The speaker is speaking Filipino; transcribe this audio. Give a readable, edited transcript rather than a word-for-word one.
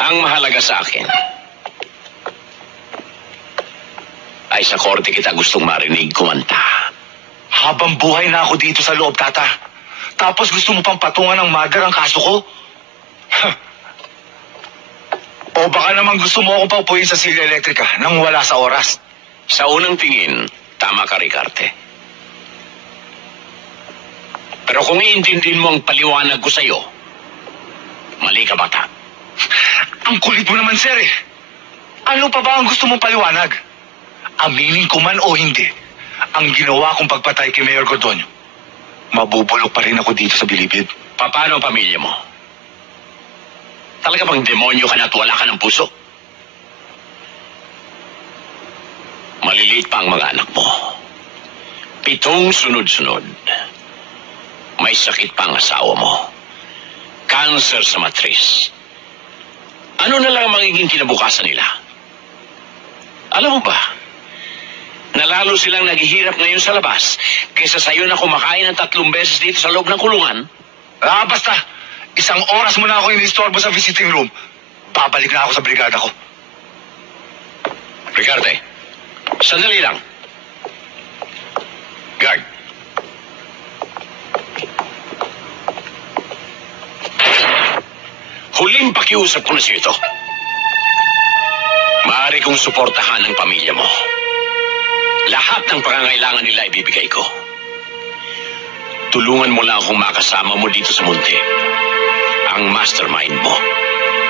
Ang mahalaga sa akin ay sa korte kita gustong marinig kumanta. Habang buhay na ako dito sa loob, tata. Tapos gusto mo pang patungan ng mother ang kaso ko? O baka naman gusto mo akong paupuin sa silya elektrika nang wala sa oras? Sa unang tingin, tama ka, Ricarte. Pero kung iintindihin mo ang paliwanag ko sa'yo, mali ka, bata. Ang kulit mo naman, sir eh. Ano pa ba ang gusto mong paliwanag? Aminin ko man o hindi, ang ginawa kong pagpatay kay Mayor Gordonio, mabubulok pa rin ako dito sa bilibid. Paano ang pamilya mo? Talaga bang demonyo ka na at wala ka ng puso? Maliliit pa ang mga anak mo. 7 sunod-sunod. May sakit pa ang asawa mo. Cancer sa matris. Ano na lang ang magiging kinabukasan nila? Alam mo ba, nalalo silang naghihirap ngayon sa labas kaysa sa'yo na kumakain ng 3 beses dito sa loob ng kulungan? Basta, 1 oras mo na ako inistorbo sa visiting room. Babalik na ako sa brigada ko. Ricarte, sandali lang. Guard. Huling pakiusap ko na siya ito. Maaari kong suportahan ang pamilya mo. Lahat ng pangangailangan nila ibibigay ko. Tulungan mo lang akong makasama mo dito sa munti. Ang mastermind mo.